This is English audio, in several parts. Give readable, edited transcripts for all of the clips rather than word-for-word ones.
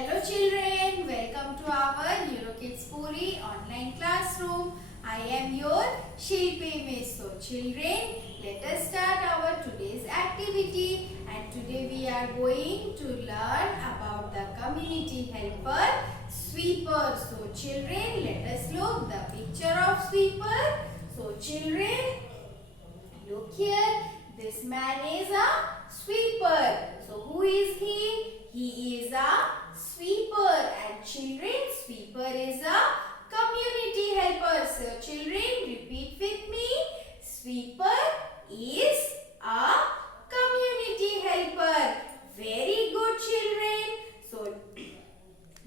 Hello children, welcome to our NeuroKids Puri online classroom. I am your Shilpi Miss. So children, let us start our today's activity, and today we are going to learn about the community helper sweeper. So children, let us look the picture of sweeper. So children, look here. This man is a sweeper. So who is he? He is a sweeper, and children, sweeper is a community helper. So children, repeat with me. Sweeper is a community helper. Very good children. So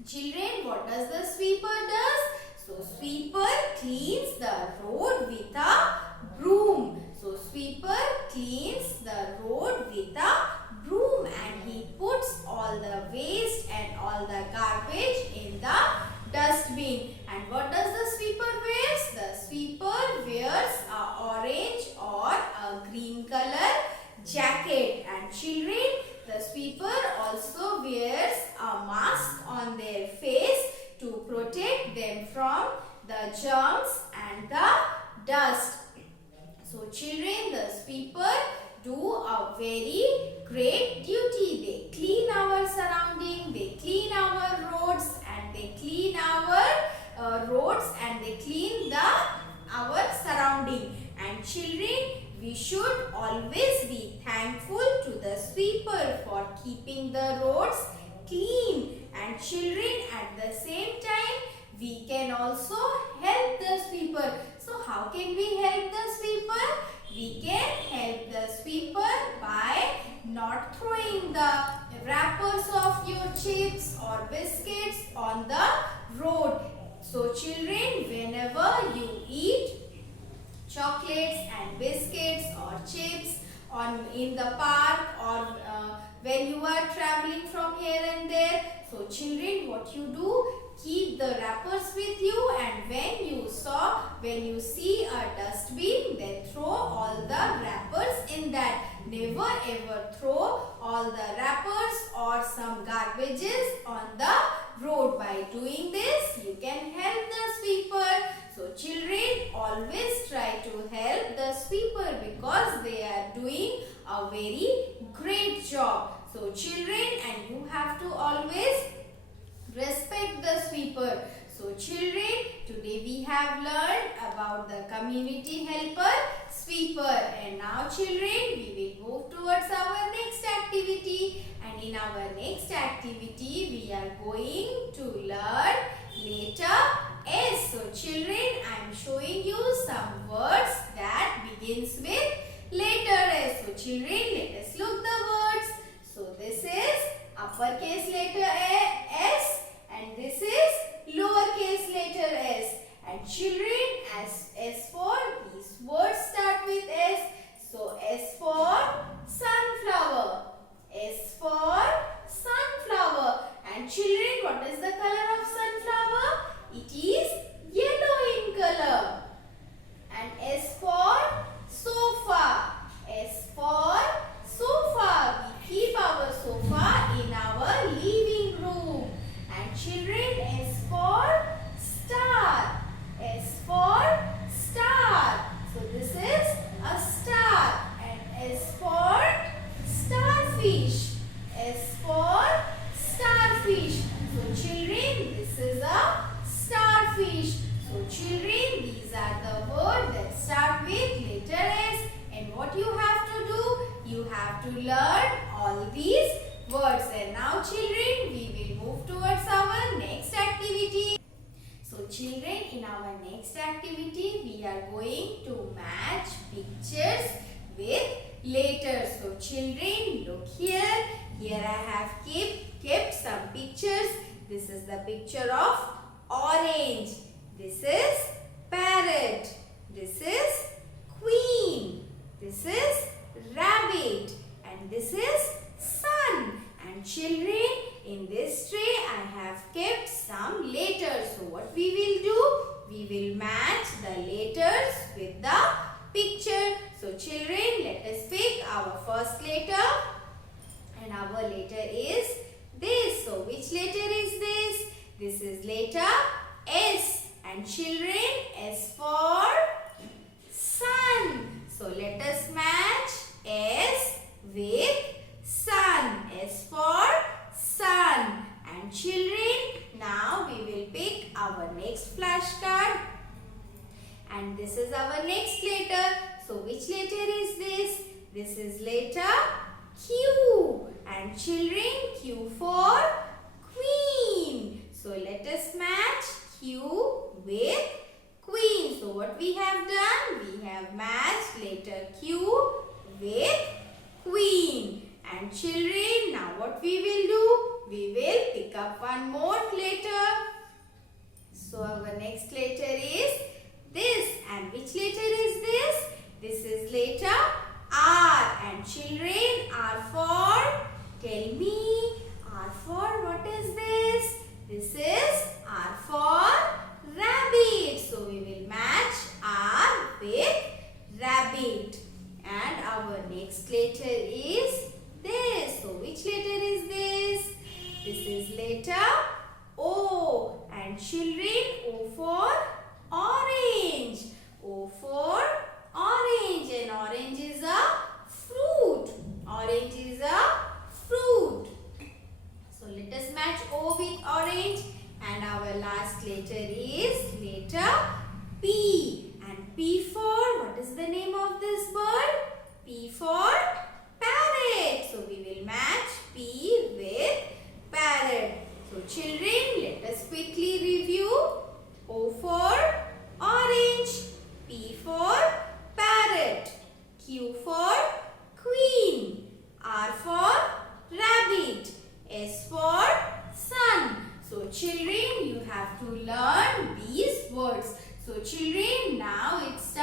children, what does the sweeper does? So sweeper cleans the road with a broom. So sweeper cleans the road with a broom, and he puts all the waste and all the garbage in the dustbin. And what does the sweeper wears? The sweeper wears a orange or a green color jacket. And children, the sweeper also wears a mask on their face to protect them from the germs and the dust. So children, the sweeper do a very great duty. They clean our surrounding, they clean our roads, and they clean our roads, and they clean our surrounding. And children, we should always be thankful to the sweeper for keeping the roads clean. And children, at the same time, we can also help the sweeper. So how can we help the sweeper? We can help the sweeper by not throwing the wrappers of your chips or biscuits on the road. So children, whenever you eat chocolates and biscuits or chips in the park, or when you are traveling from here and there, so children, what you do, keep the wrappers with you, and when you see a dustbin, then throw all the wrappers in that. Never ever throw all the wrappers or some garbages on the road. By doing this, you can help the sweeper. So children, always try to help the sweeper because they are doing a very great job. So children, and you have to always respect the sweeper. So children, today we have learned about the community helper sweeper, and now children, we will move towards our next activity. And in our next activity, we are going to learn letter S. So children, I am showing you some words that begins with letter S. So children, let us look the words. So this is uppercase letter S, and this is lowercase letter s. And children, as for these words start with S. So S for sunflower. S for sunflower. And children, what is the color of sunflower? It is yellow in color. And S for sofa. S for sofa. We keep our sofa in our living room. And children, S for star. S for star. So this is a star. And S for starfish. S for starfish. So children, this is a starfish. So children, these are the words that start with letter S. And what you have to do? You have to learn all these words. And now children, we will move towards our next activity. So children, in our next activity, we are going to match pictures with letters. So children, look here. Here I have kept some pictures. This is the picture of orange. This is parrot. This is queen. This is rabbit. And this is sun. And children, in this tray I have kept some letters. So what we will do? We will match the letters with the picture. So children, let us pick our first letter. And our letter is this. So which letter is our next flashcard. And this is our next letter. So which letter is this? This is letter Q. And children, Q for Queen. So let us match Q with Queen. So what we have done? We have matched letter Q with Queen. And children, now what we will do? We will pick up one more letter. So our next letter is this. And which letter is this? This is letter R. And children, R for, tell me, R for what is this? This is R for rabbit. So we will match R with rabbit. And our next letter is this. So which letter is this? This is letter O. And children, O for orange. O for orange. And orange is a fruit. Orange is a fruit. So let us match O with orange. And our last letter is letter P. And P for, what is the name of this bird? P for parrot. So we will match P with parrot. So children, let us quickly review. O for orange, P for parrot, Q for queen, R for rabbit, S for sun. So children, you have to learn these words. So children, now it's